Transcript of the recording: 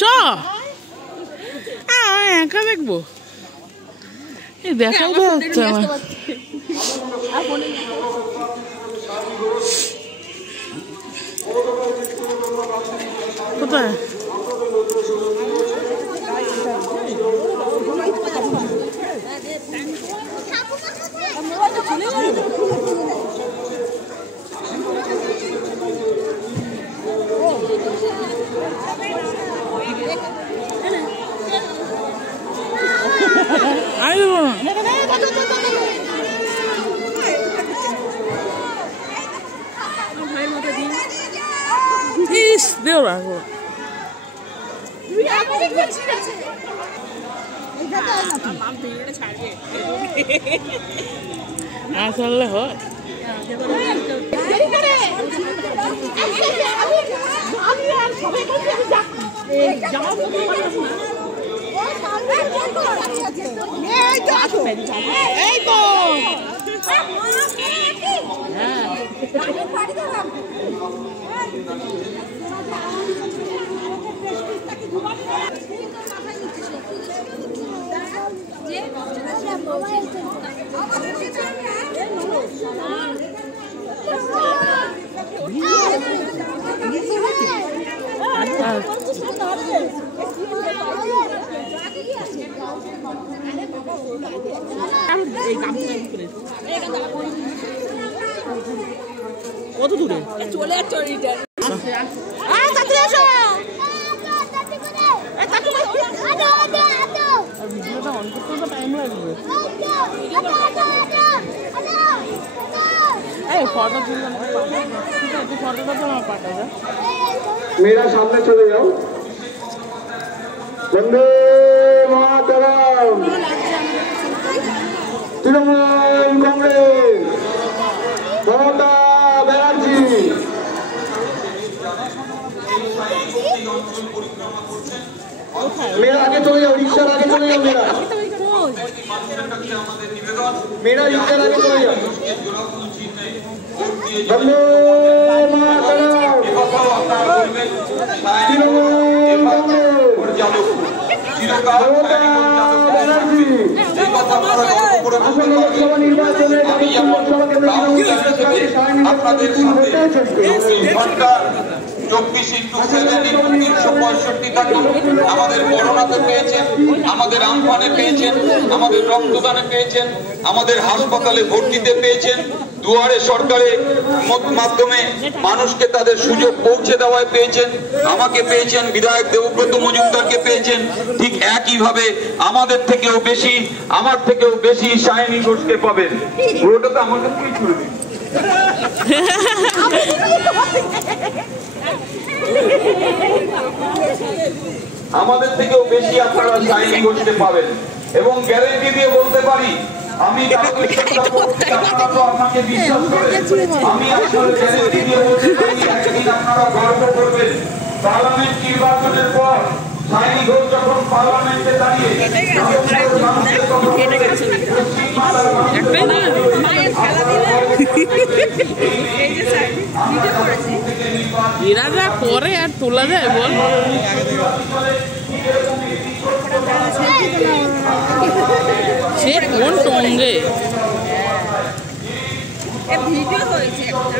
চ একা দেখবো, এই দেখাই যাচ্ছে আমার। কোথায় দেও রাখো আসলে হয় কত দূরে চলে मेरा सामने चले जाओ। वंदे मातरम। तृणमूल कांग्रेस ममता बनर्जी। मेरा आगे चले जाओ, रिक्शा आगे चले जाओ। मेरा रिक्शा आगे चले जाओ। वंदे मातरम। तृणमूल कांग्रेस আপনাদের সাথে 24/7 আমাদের করোনাতে পেয়েছেন, আমাদের আমফানে পেয়েছেন, আমাদের রক্তদানে পেয়েছেন, আমাদের হাসপাতালে ভর্তিতে পেয়েছেন, দুয়ারে সরকারের মাধ্যমে মানুষকে তাদের সুযোগ পৌঁছে দেওয়ায় পেয়েছেন, আমাকে পেয়েছেন, বিধায়ক দেবব্রত মজুমদারকে পেয়েছেন। ঠিক একইভাবে আমাদের থেকেও বেশি, আমার থেকেও বেশি সায়নী ঘোষকে পাবেন। পুরোটা তো আমাকে পুরো ছুড়ে দিন। আমাদের থেকেও বেশি আপনারা সায়নী ঘোষকে পাবেন এবং গ্যারেন্টি দিয়ে বলতে পারি, আমি আপনাকে বিশ্বাস করেন, আমি আসলে গ্যারেন্টি দিয়ে বলতে পারি একদিন আপনারা গর্ব করবেন। পার্লামেন্ট নির্বাচনের পর সায়নী ঘোষ যখন পার্লামেন্টে দাঁড়িয়ে এরা যা করে আর তোলা যায় বল। সে কোন টঙ্গে ভিডিও হয়েছে একটা।